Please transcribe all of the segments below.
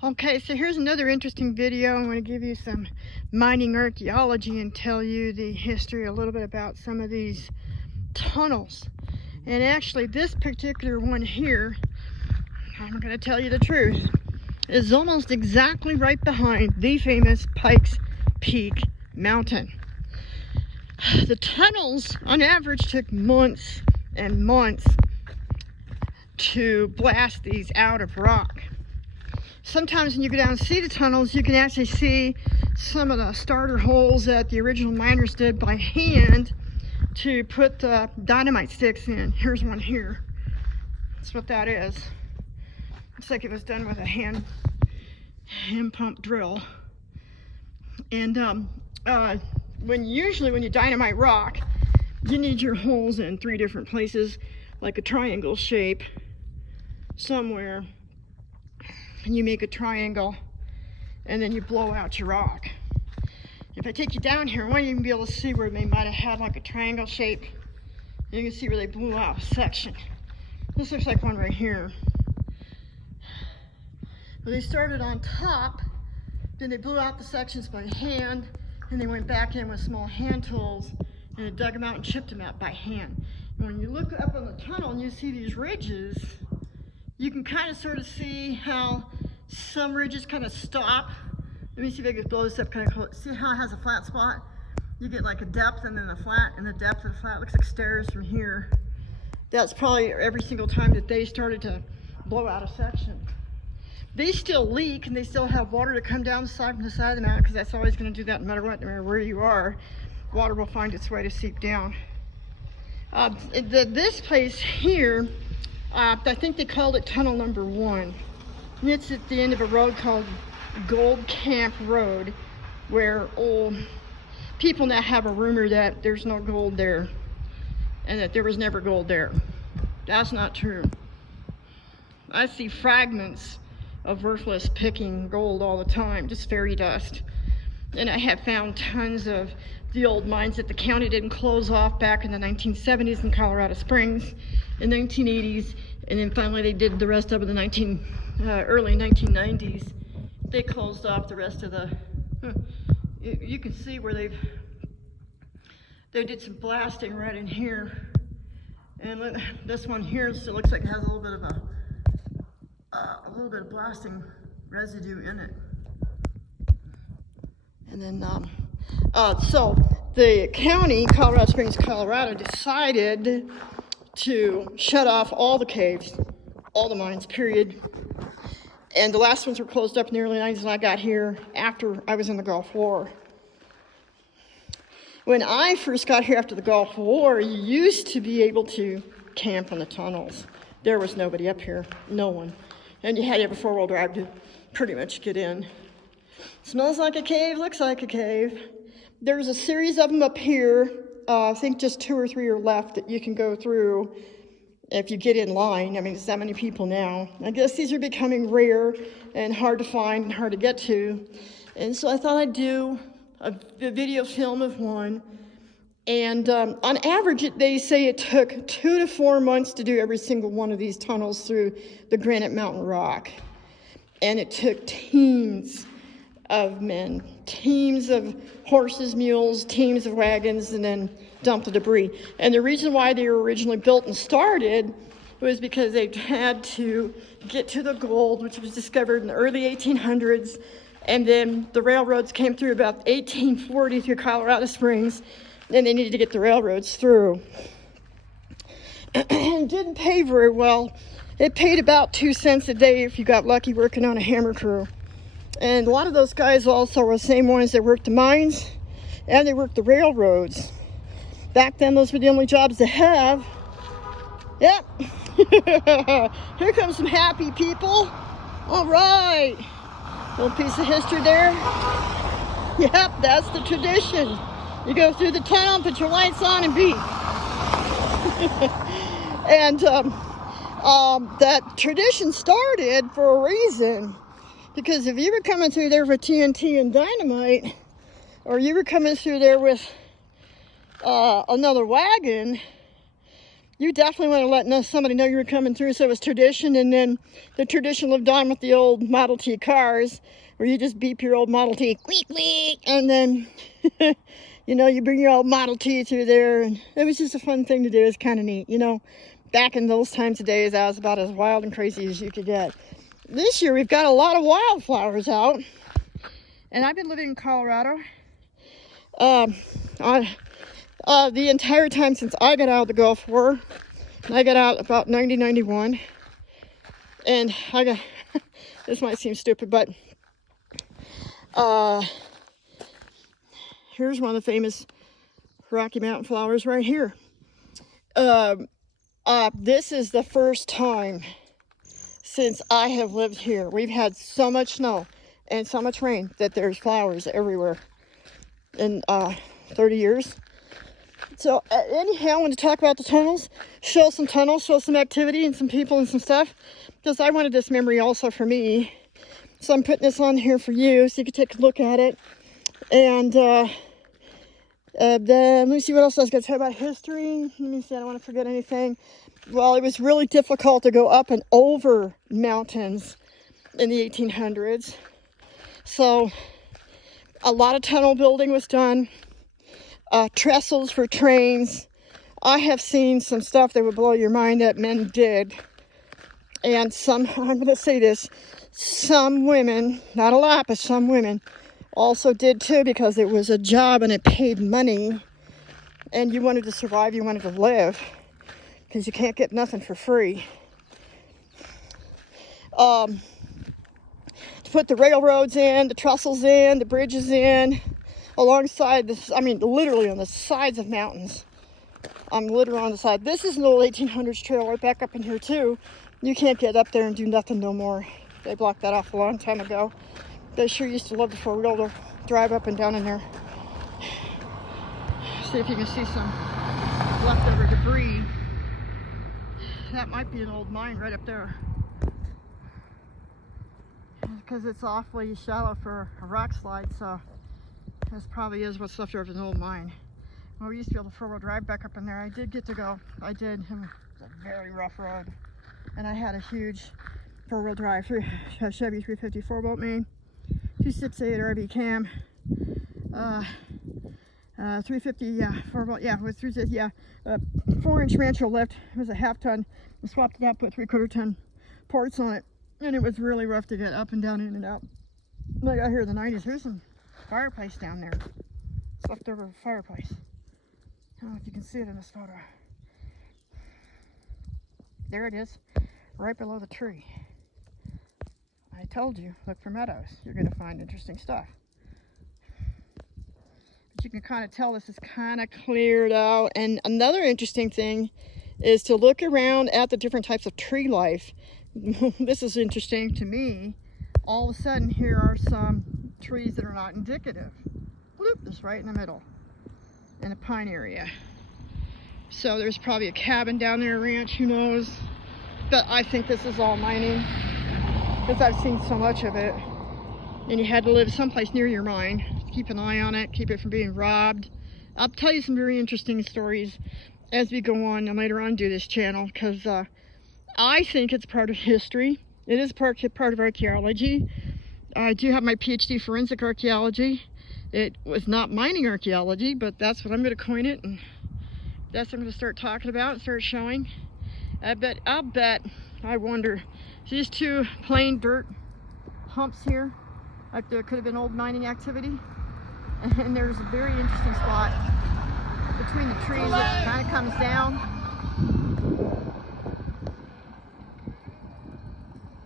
Okay, so here's another interesting video. I'm going to give you some mining archaeology and tell you the history, a little bit about some of these tunnels. And actually this particular one here, I'm going to tell you the truth, is almost exactly right behind the famous Pikes Peak Mountain. The tunnels on average took months and months to blast these out of rock. Sometimes when you go down and see the tunnels, you can actually see some of the starter holes that the original miners did by hand to put the dynamite sticks in. Here's one here. That's what that is. Looks like it was done with a hand pump drill. And when you dynamite rock, you need your holes in 3 different places, like a triangle shape somewhere. And you make a triangle and then you blow out your rock. If I take you down here, I want you to be able to see where they might have had like a triangle shape. You can see where they blew out a section. This looks like one right here. Well, they started on top, then they blew out the sections by hand, and they went back in with small hand tools and they dug them out and chipped them out by hand. And when you look up on the tunnel and you see these ridges, you can kind of sort of see how some ridges kind of stop. Let me see if I can blow this up kind of close. See how it has a flat spot? You get like a depth and then a flat, and the depth of the flat looks like stairs from here. That's probably every single time that they started to blow out a section. They still leak and they still have water to come down the side from the side of the mountain, because that's always going to do that no matter what, no matter where you are. Water will find its way to seep down. This place here, I think they called it tunnel number 1. And it's at the end of a road called Gold Camp Road, where old people now have a rumor that there's no gold there and that there was never gold there. That's not true. I see fragments of worthless picking gold all the time, just fairy dust. And I have found tons of the old mines that the county didn't close off back in the 1970s in Colorado Springs, in the 1980s, and then finally they did the rest of it in the early 1990s. They closed off the rest of the, you can see where they did some blasting right in here. And this one here still looks like it has a little bit of blasting residue in it. And then, so the county, Colorado Springs, Colorado, decided to shut off all the caves, all the mines, period. And the last ones were closed up in the early 90s, and I got here after I was in the Gulf War. When I first got here after the Gulf War, you used to be able to camp on the tunnels. There was nobody up here, no one. And you had to have a 4-wheel drive to pretty much get in. Smells like a cave, looks like a cave. There's a series of them up here. I think just 2 or 3 are left that you can go through if you get in line. I mean, it's that many people now. I guess these are becoming rare and hard to find and hard to get to. And so I thought I'd do a video film of one. And on average, they say it took 2 to 4 months to do every single one of these tunnels through the Granite Mountain rock. And it took teams of men, teams of horses, mules, teams of wagons, and then dump the debris. And the reason why they were originally built and started was because they had to get to the gold, which was discovered in the early 1800s. And then the railroads came through about 1840 through Colorado Springs. And they needed to get the railroads through. And didn't pay very well. It paid about 2 cents a day if you got lucky working on a hammer crew. And a lot of those guys also were the same ones that worked the mines and they worked the railroads. Back then, those were the only jobs to have. Yep. Here comes some happy people. All right. Little piece of history there. Yep, that's the tradition. You go through the tunnel, put your lights on, and beat. And that tradition started for a reason. Because if you were coming through there for TNT and dynamite, or you were coming through there with another wagon, you definitely want to let somebody know you were coming through, so it was tradition. And then the tradition lived on with the old Model T cars, where you just beep your old Model T, squeak, squeak, and then, you know, you bring your old Model T through there, and it was just a fun thing to do. It was kind of neat, you know. Back in those times of days, I was about as wild and crazy as you could get. This year, we've got a lot of wildflowers out, and I've been living in Colorado the entire time since I got out of the Gulf War. I got out about 1991, and I got, this might seem stupid, but here's one of the famous Rocky Mountain flowers right here. This is the first time since I have lived here. We've had so much snow and so much rain that there's flowers everywhere in 30 years. So anyhow, I want to talk about the tunnels, show some tunnels, show some activity and some people and some stuff, because I wanted this memory also for me. So I'm putting this on here for you so you can take a look at it. And then let me see what else I was going to tell about history. Let me see, I don't want to forget anything. Well, it was really difficult to go up and over mountains in the 1800s. So a lot of tunnel building was done. Trestles for trains. I have seen some stuff that would blow your mind that men did. And some, I'm going to say this, some women, not a lot, but some women also did too, because it was a job and it paid money. And you wanted to survive, you wanted to live, because you can't get nothing for free. To put the railroads in, the trestles in, the bridges in, alongside this, I mean, literally on the sides of mountains. I'm literally on the side. This is an old 1800s trail right back up in here too. You can't get up there and do nothing no more. They blocked that off a long time ago. They sure used to love the four-wheel to drive up and down in there. See if you can see some leftover debris. That might be an old mine right up there, because it's awfully shallow for a rock slide, so this probably is what's left over of an old mine. Well, we used to be able to four-wheel drive back up in there. I did get to go. I did. It was a very rough road. And I had a huge four-wheel drive Chevy 350 4-bolt main, 268 RV cam, 350, yeah, 4-bolt, yeah, it was 350, yeah, 4-inch Rancho lift. It was a half-ton. I swapped it out, put 3/4 ton ports on it, and it was really rough to get up and down, in and out. Like I hear in the 90s, here's some fireplace down there. It's leftover fireplace. I don't know if you can see it in this photo. There it is, right below the tree. I told you, look for meadows. You're going to find interesting stuff. But you can kind of tell this is kind of cleared out. And another interesting thing is to look around at the different types of tree life. This is interesting to me. All of a sudden, here are some trees that are not indicative. Bloop, just right in the middle, in a pine area. So there's probably a cabin down there, a ranch, who knows. But I think this is all mining, because I've seen so much of it. And you had to live someplace near your mine. Keep an eye on it, keep it from being robbed. I'll tell you some very interesting stories as we go on and later on do this channel, because I think it's part of history. It is part of archaeology. I do have my PhD forensic archaeology. It was not mining archaeology, but that's what I'm going to coin it, and that's what I'm going to start talking about and start showing. I'll bet, I wonder, these two plain dirt humps here, like there could have been old mining activity. And there's a very interesting spot between the trees that kind of comes down.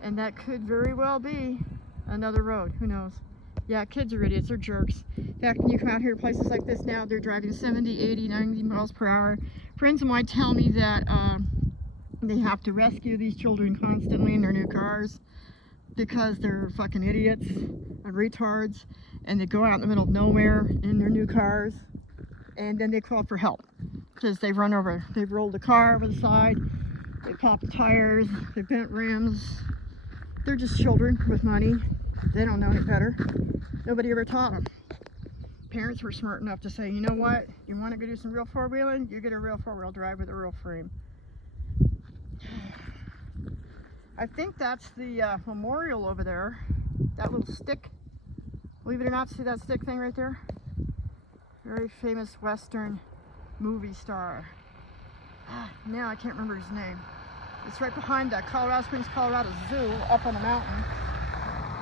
And that could very well be another road, who knows. Yeah, kids are idiots, they're jerks. In fact, when you come out here to places like this now, they're driving 70, 80, 90 miles per hour. Friends of mine tell me that they have to rescue these children constantly in their new cars because they're fucking idiots and retards, and they go out in the middle of nowhere in their new cars, and then they call for help because they've rolled the car over the side, they popped the tires, they bent rims. They're just children with money. They don't know any better. Nobody ever taught them. Parents were smart enough to say, you know what, you want to go do some real four-wheeling? You get a real four-wheel drive with a real frame. I think that's the memorial over there. That little stick. Believe it or not, see that stick thing right there? Very famous Western movie star. Now I can't remember his name. It's right behind the Colorado Springs, Colorado Zoo up on the mountain.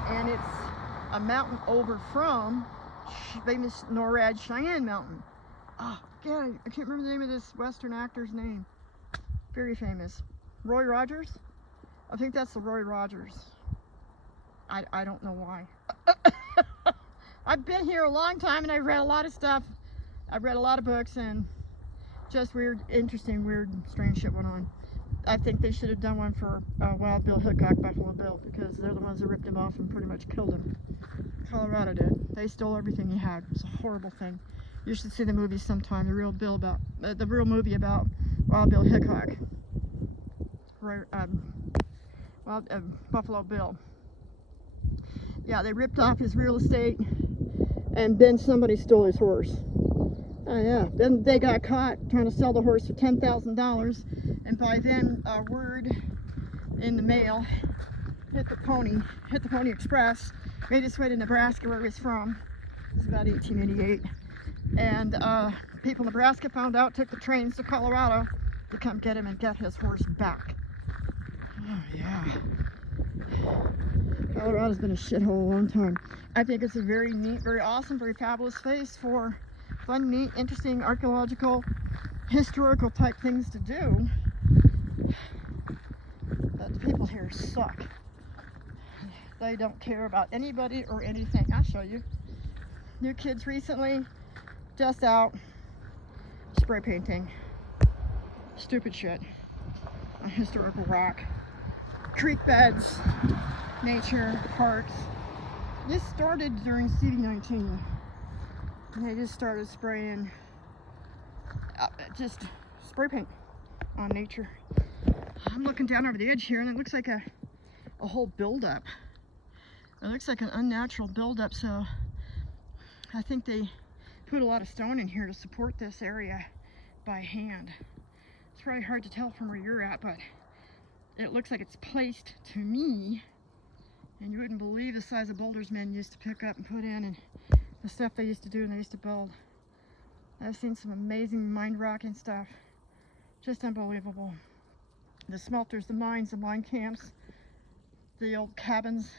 And it's a mountain over from famous NORAD Cheyenne Mountain. Oh, God, I can't remember the name of this Western actor's name. Very famous. Roy Rogers? I think that's the Roy Rogers. I don't know why. I've been here a long time and I've read a lot of stuff. I've read a lot of books and just weird, interesting, weird, strange shit went on. I think they should have done one for Wild Bill Hickok, Buffalo Bill, because they're the ones that ripped him off and pretty much killed him. Colorado did. They stole everything he had. It's a horrible thing. You should see the movie sometime. The real movie about Wild Bill Hickok, Buffalo Bill. Yeah, they ripped off his real estate, and then somebody stole his horse. Oh yeah. Then they got caught trying to sell the horse for $10,000, and by then, word in the mail hit the Pony Express, made its way to Nebraska, where he was from. It was about 1888, and people in Nebraska found out, took the trains to Colorado to come get him and get his horse back. Oh yeah. Colorado's been a shithole a long time. I think it's a very neat, very awesome, very fabulous place for fun, neat, interesting archaeological, historical type things to do. But the people here suck. They don't care about anybody or anything. I'll show you. New kids recently, just out spray painting. Stupid shit. A historical rock. Creek beds, nature, parks. This started during CD19. And they just started spraying, just spray paint on nature. I'm looking down over the edge here and it looks like a whole buildup. It looks like an unnatural buildup, so I think they put a lot of stone in here to support this area by hand. It's probably hard to tell from where you're at, but it looks like it's placed to me, and you wouldn't believe the size of boulders men used to pick up and put in, and the stuff they used to do and they used to build. I've seen some amazing mind-rocking stuff. Just unbelievable. The smelters, the mines, the mine camps, the old cabins.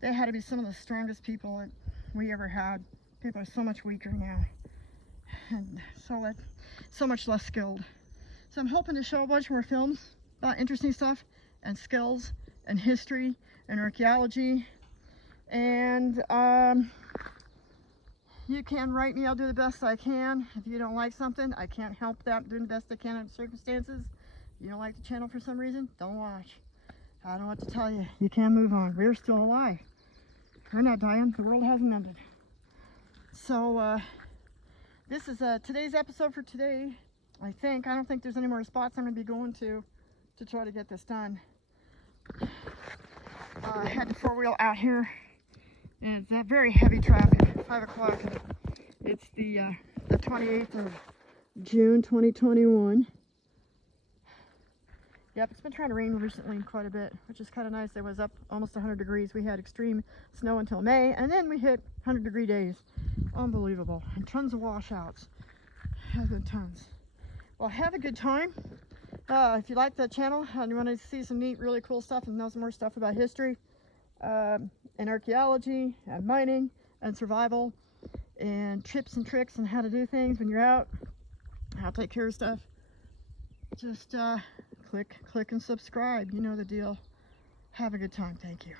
They had to be some of the strongest people that we ever had. People are so much weaker now, and so much less skilled. So I'm hoping to show a bunch more films about interesting stuff and skills and history and archaeology. And you can write me. I'll do the best I can. If you don't like something, I can't help that. I'm doing the best I can under circumstances. If you don't like the channel for some reason, don't watch. I don't know what to tell you. You can move on. We're still alive. We're not dying. The world hasn't ended. So this is today's episode for today. I don't think there's any more spots I'm going to be going to try to get this done. I had the four-wheel out here, and it's very heavy traffic. 5 o'clock. It's the 28th of June 2021. Yep, it's been trying to rain recently quite a bit, which is kind of nice. It was up almost 100 degrees. We had extreme snow until May, and then we hit 100-degree days. Unbelievable. And tons of washouts. Has been tons. Well, have a good time. If you like the channel and you want to see some neat, really cool stuff and know some more stuff about history and archaeology and mining and survival and tips and tricks on how to do things when you're out, how to take care of stuff, just click and subscribe. You know the deal. Have a good time. Thank you.